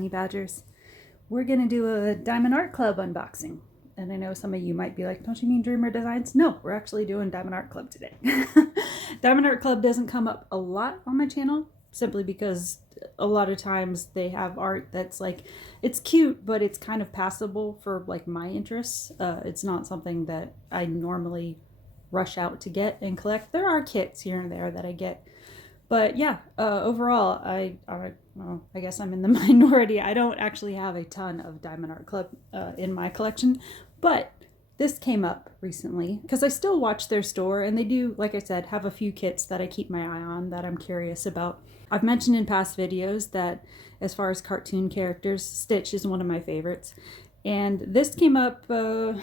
honey badgers. We're gonna do a Diamond Art Club unboxing. And I know some of you might be like, don't you mean Dreamer Designs? No, we're actually doing Diamond Art Club today. Diamond Art Club doesn't come up a lot on my channel, simply because a lot of times they have art that's like, it's cute, but it's kind of passable for like my interests. It's not something that I normally rush out to get and collect. There are kits here and there that I get. But yeah, overall, well, I guess I'm in the minority. I don't actually have a ton of Diamond Art Club in my collection, but this came up recently because I still watch their store, and they do, like I said, have a few kits that I keep my eye on that I'm curious about. I've mentioned in past videos that as far as cartoon characters, Stitch is one of my favorites. And this came up a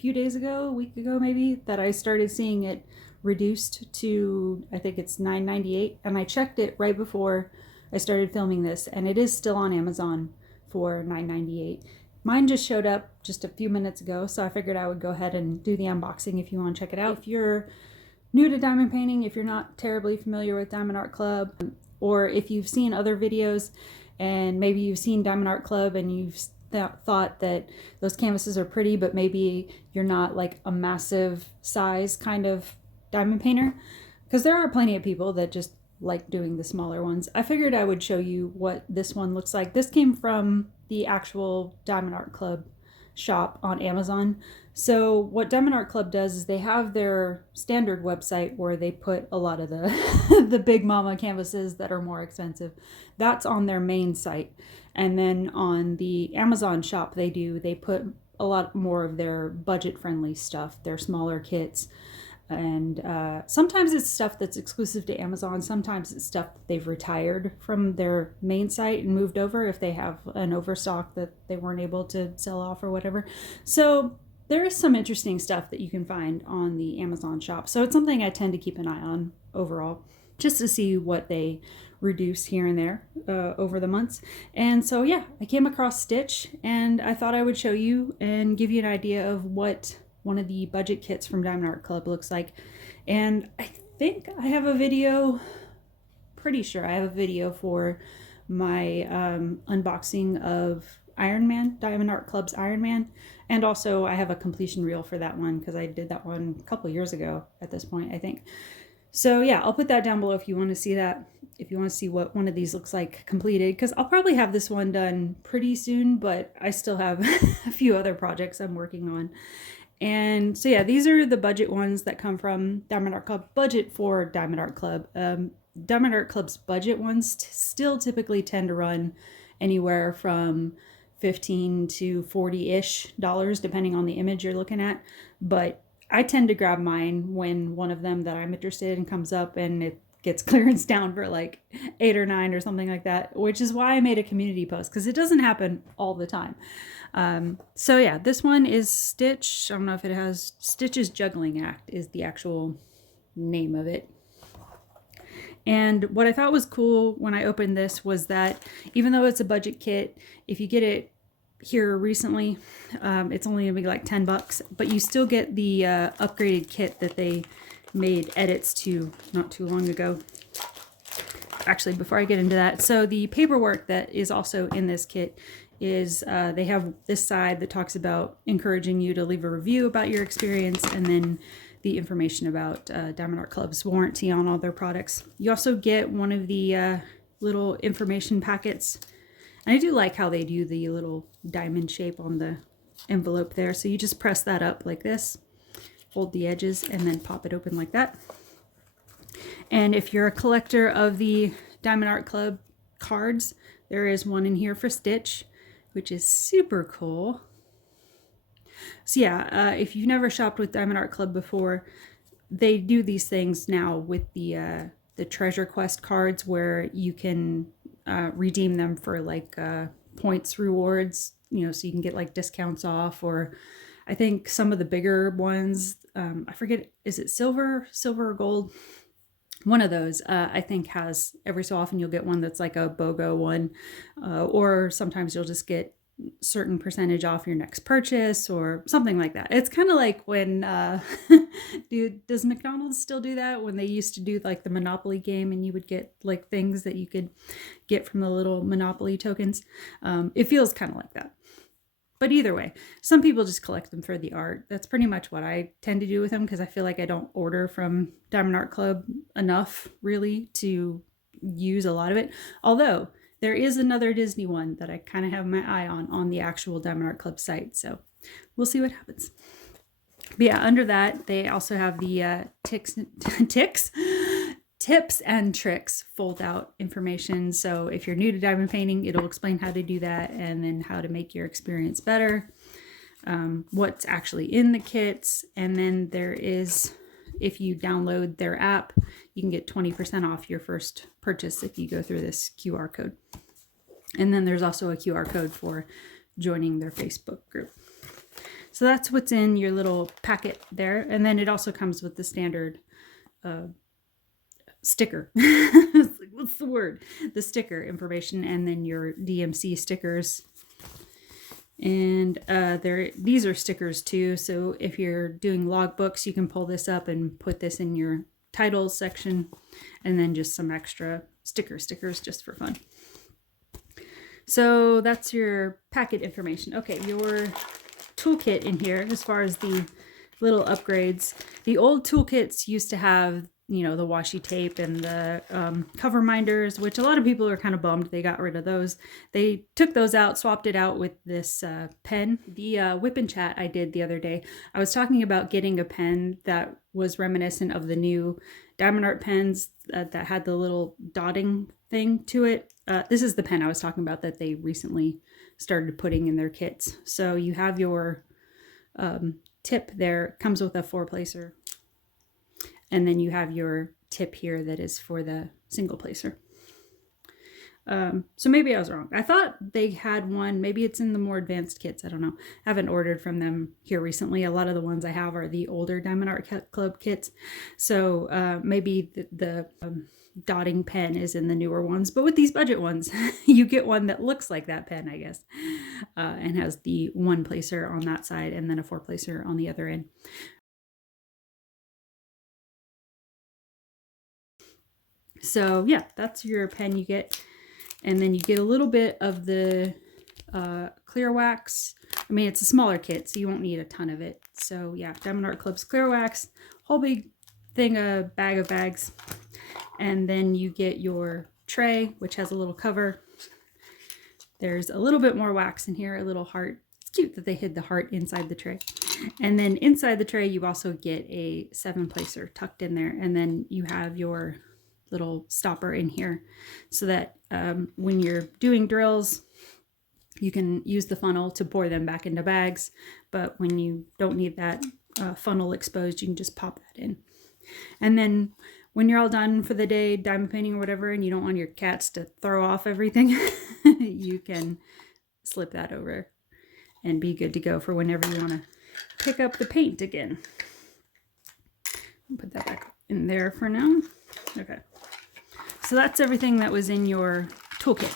few days ago, a week ago maybe, that I started seeing it reduced to, I think it's $9.98, and I checked it right before I started filming this, and it is still on Amazon for $9.98. Mine just showed up just a few minutes ago, so I figured I would go ahead and do the unboxing if you want to check it out. If you're new to diamond painting, if you're not terribly familiar with Diamond Art Club, or if you've seen other videos and maybe you've seen Diamond Art Club and you've thought that those canvases are pretty, but maybe you're not like a massive size kind of diamond painter, because there are plenty of people that just like doing the smaller ones. I figured I would show you what this one looks like. This came from the actual Diamond Art Club shop on Amazon. So what Diamond Art Club does is they have their standard website where they put a lot of the the big mama canvases that are more expensive. That's on their main site. And then on the Amazon shop they put a lot more of their budget friendly stuff, their smaller kits. And sometimes it's stuff that's exclusive to Amazon. Sometimes it's stuff that they've retired from their main site and moved over if they have an overstock that they weren't able to sell off or whatever. So there is some interesting stuff that you can find on the Amazon shop. So it's something I tend to keep an eye on overall, just to see what they reduce here and there over the months. And so yeah, I came across Stitch, and I thought I would show you and give you an idea of what one of the budget kits from Diamond Art Club looks like. And I think I have a video, pretty sure I have a video for my unboxing of Iron Man, Diamond Art Club's Iron Man. And also I have a completion reel for that one because I did that one a couple years ago at this point, I think. So yeah, I'll put that down below if you want to see that, if you want to see what one of these looks like completed, because I'll probably have this one done pretty soon, but I still have a few other projects I'm working on. And so yeah, these are the budget ones that come from Diamond Art Club. Budget for Diamond Art Club. Diamond Art Club's budget ones still typically tend to run anywhere from $15 to $40-ish, depending on the image you're looking at. But I tend to grab mine when one of them that I'm interested in comes up and it gets clearance down for like 8 or 9 or something like that, which is why I made a community post, because it doesn't happen all the time. So yeah, this one is Stitch. I don't know if it has, Stitch's Juggling Act is the actual name of it. And what I thought was cool when I opened this was that even though it's a budget kit, if you get it here recently, it's only gonna be like $10, but you still get the upgraded kit that they made edits to not too long ago. Actually, before I get into that, so the paperwork that is also in this kit is they have this side that talks about encouraging you to leave a review about your experience, and then the information about Diamond Art Club's warranty on all their products. You also get one of the little information packets, and I do like how they do the little diamond shape on the envelope there. So you just press that up like this, hold the edges, and then pop it open like that. And if you're a collector of the Diamond Art Club cards, there is one in here for Stitch, which is super cool. So yeah, if you've never shopped with Diamond Art Club before, they do these things now with the Treasure Quest cards where you can redeem them for like points rewards, you know, so you can get like discounts off, or I think some of the bigger ones, I forget, is it silver or gold? One of those, I think, has, every so often you'll get one that's like a BOGO one, or sometimes you'll just get certain percentage off your next purchase or something like that. It's kind of like when, does McDonald's still do that? When they used to do like the Monopoly game and you would get like things that you could get from the little Monopoly tokens. It feels kind of like that. But either way, some people just collect them for the art. That's pretty much what I tend to do with them because I feel like I don't order from Diamond Art Club enough really to use a lot of it. Although there is another Disney one that I kind of have my eye on the actual Diamond Art Club site. So we'll see what happens. But yeah, under that, they also have the tips and tricks fold out information. So if you're new to diamond painting, it'll explain how to do that and then how to make your experience better, what's actually in the kits. And then there is, if you download their app, you can get 20% off your first purchase if you go through this QR code. And then there's also a QR code for joining their Facebook group. So that's what's in your little packet there. And then it also comes with the standard sticker. It's like, what's the word? The sticker information, and then your DMC stickers. And these are stickers too. So if you're doing logbooks, you can pull this up and put this in your titles section, and then just some extra stickers just for fun. So that's your packet information. Okay, your toolkit in here, as far as the little upgrades. The old toolkits used to have, you know, the washi tape and the cover minders, which a lot of people are kind of bummed they got rid of those. They took those out, swapped it out with this pen. The whip and chat I did the other day, I was talking about getting a pen that was reminiscent of the new Diamond Art pens that had the little dotting thing to it. This is the pen I was talking about that they recently started putting in their kits. So you have your tip there, comes with a 4-placer. And then you have your tip here that is for the single placer. So maybe I was wrong. I thought they had one. Maybe it's in the more advanced kits. I don't know. I haven't ordered from them here recently. A lot of the ones I have are the older Diamond Art Club kits. So maybe the dotting pen is in the newer ones. But with these budget ones, you get one that looks like that pen, I guess, and has the 1-placer on that side and then a 4-placer on the other end. So yeah, that's your pen you get. And then you get a little bit of the clear wax. I mean, it's a smaller kit, so you won't need a ton of it. So yeah, Diamond Art Club's clear wax, whole big thing, a bag of bags. And then you get your tray, which has a little cover. There's a little bit more wax in here, a little heart. It's cute that they hid the heart inside the tray. And then inside the tray, you also get a 7-placer tucked in there. And then you have your little stopper in here so that when you're doing drills, you can use the funnel to pour them back into bags. But when you don't need that funnel exposed, you can just pop that in. And then when you're all done for the day, diamond painting or whatever, and you don't want your cats to throw off everything, you can slip that over and be good to go for whenever you want to pick up the paint again. Put that back in there for now. Okay. So that's everything that was in your toolkit.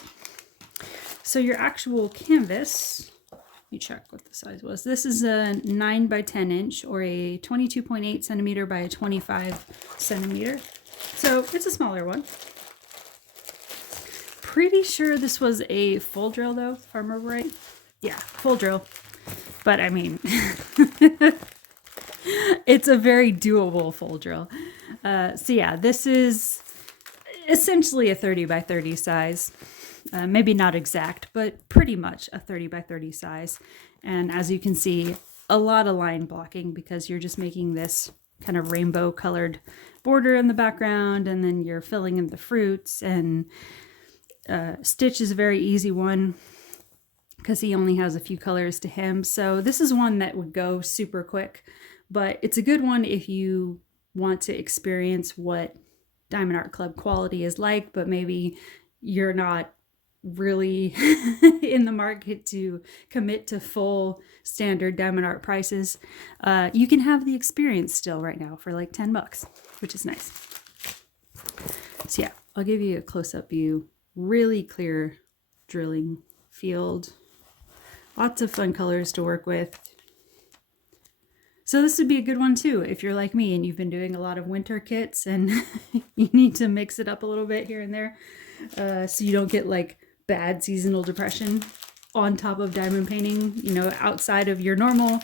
So your actual canvas, let me check what the size was. This is a 9 by 10 inch or a 22.8 centimeter by a 25 centimeter. So it's a smaller one. Pretty sure this was a full drill though, if I remember right. Yeah, full drill. But I mean, it's a very doable full drill. So yeah, this is essentially a 30 by 30 size. Maybe not exact, but pretty much a 30 by 30 size. And as you can see, a lot of line blocking because you're just making this kind of rainbow colored border in the background, and then you're filling in the fruits. And Stitch is a very easy one because he only has a few colors to him. So this is one that would go super quick, but it's a good one if you want to experience what Diamond Art Club quality is like, but maybe you're not really in the market to commit to full standard Diamond Art prices. You can have the experience still right now for like $10, which is nice. So yeah, I'll give you a close-up view. Really clear drilling field. Lots of fun colors to work with. So this would be a good one too if you're like me and you've been doing a lot of winter kits and you need to mix it up a little bit here and there, so you don't get like bad seasonal depression on top of diamond painting, you know, outside of your normal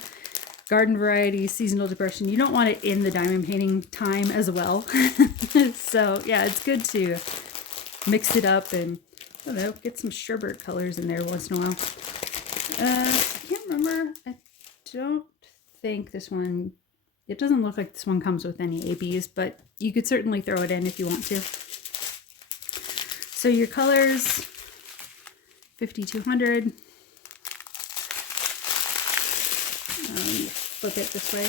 garden variety seasonal depression. You don't want it in the diamond painting time as well. So yeah, it's good to mix it up and, I don't know, get some sherbet colors in there once in a while. I can't remember. I don't think this one, it doesn't look like this one comes with any ABs, but you could certainly throw it in if you want to. So your colors, 5200. Flip it this way.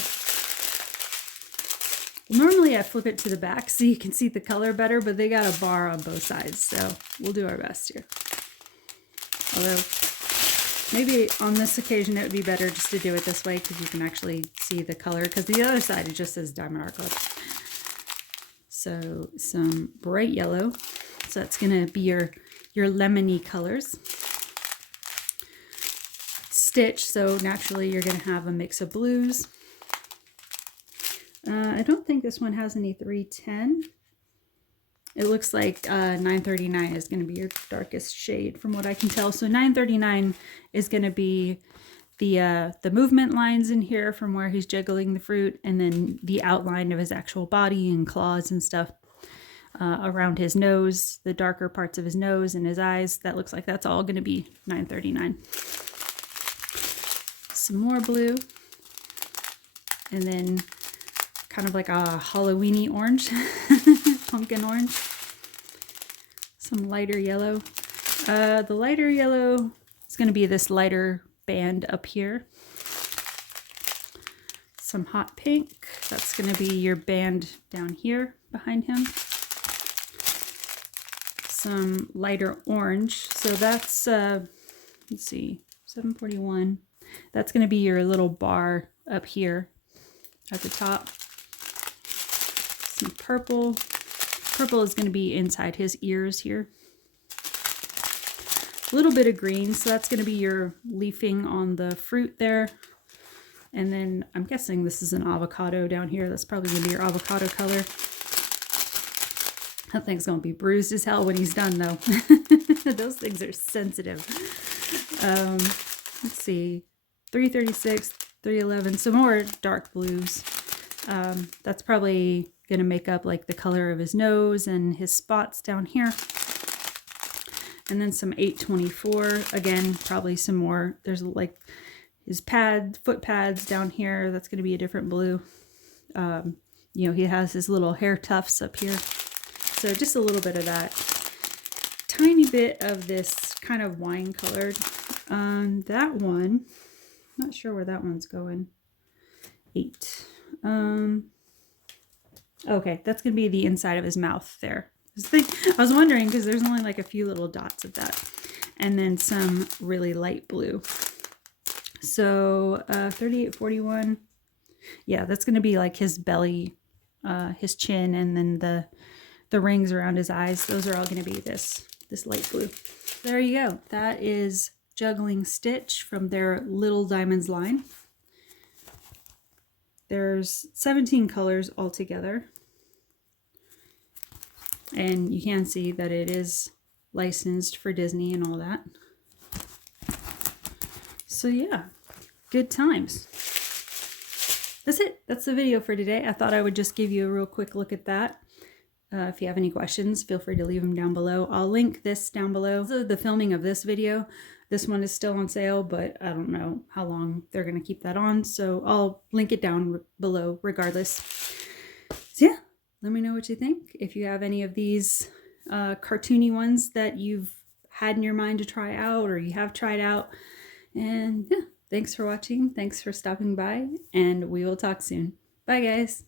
Normally I flip it to the back so you can see the color better, but they got a bar on both sides, so we'll do our best here. Although maybe on this occasion it would be better just to do it this way because you can actually see the color, because the other side it just says Diamond Art Club. So some bright yellow. So that's going to be your lemony colors. Stitch, so naturally you're going to have a mix of blues. I don't think this one has any 310. It looks like 939 is going to be your darkest shade from what I can tell. So 939 is going to be the movement lines in here from where he's juggling the fruit, and then the outline of his actual body and claws and stuff around his nose, the darker parts of his nose and his eyes. That looks like that's all going to be 939. Some more blue, and then kind of like a Halloween-y orange, pumpkin orange. Some lighter yellow. The lighter yellow is going to be this lighter band up here. Some hot pink. That's going to be your band down here behind him. Some lighter orange. So that's, let's see, 741. That's going to be your little bar up here at the top. Some purple. Purple is going to be inside his ears here. A little bit of green, so that's going to be your leafing on the fruit there. And then I'm guessing this is an avocado down here. That's probably going to be your avocado color. That thing's going to be bruised as hell when he's done, though. Those things are sensitive. Let's see. 336, 311, some more dark blues. That's probably going to make up like the color of his nose and his spots down here. And then some 824, again, probably some more. There's like his foot pads down here. That's going to be a different blue. You know, he has his little hair tufts up here. So just a little bit of that. Tiny bit of this kind of wine colored. That one, not sure where that one's going. 8. Okay, that's going to be the inside of his mouth there. I was wondering because there's only like a few little dots of that. And then some really light blue. So 3841. Yeah, that's going to be like his belly, his chin, and then the rings around his eyes. Those are all going to be this light blue. There you go. That is Juggling Stitch from their Little Diamonds line. There's 17 colors altogether. And you can see that it is licensed for Disney and all that. So yeah, good times. That's it. That's the video for today. I thought I would just give you a real quick look at that. If you have any questions, feel free to leave them down below. I'll link this down below. So the filming of this video, this one is still on sale, but I don't know how long they're going to keep that on. So I'll link it down below regardless. So yeah, let me know what you think. If you have any of these cartoony ones that you've had in your mind to try out or you have tried out. And yeah, thanks for watching. Thanks for stopping by, and we will talk soon. Bye, guys.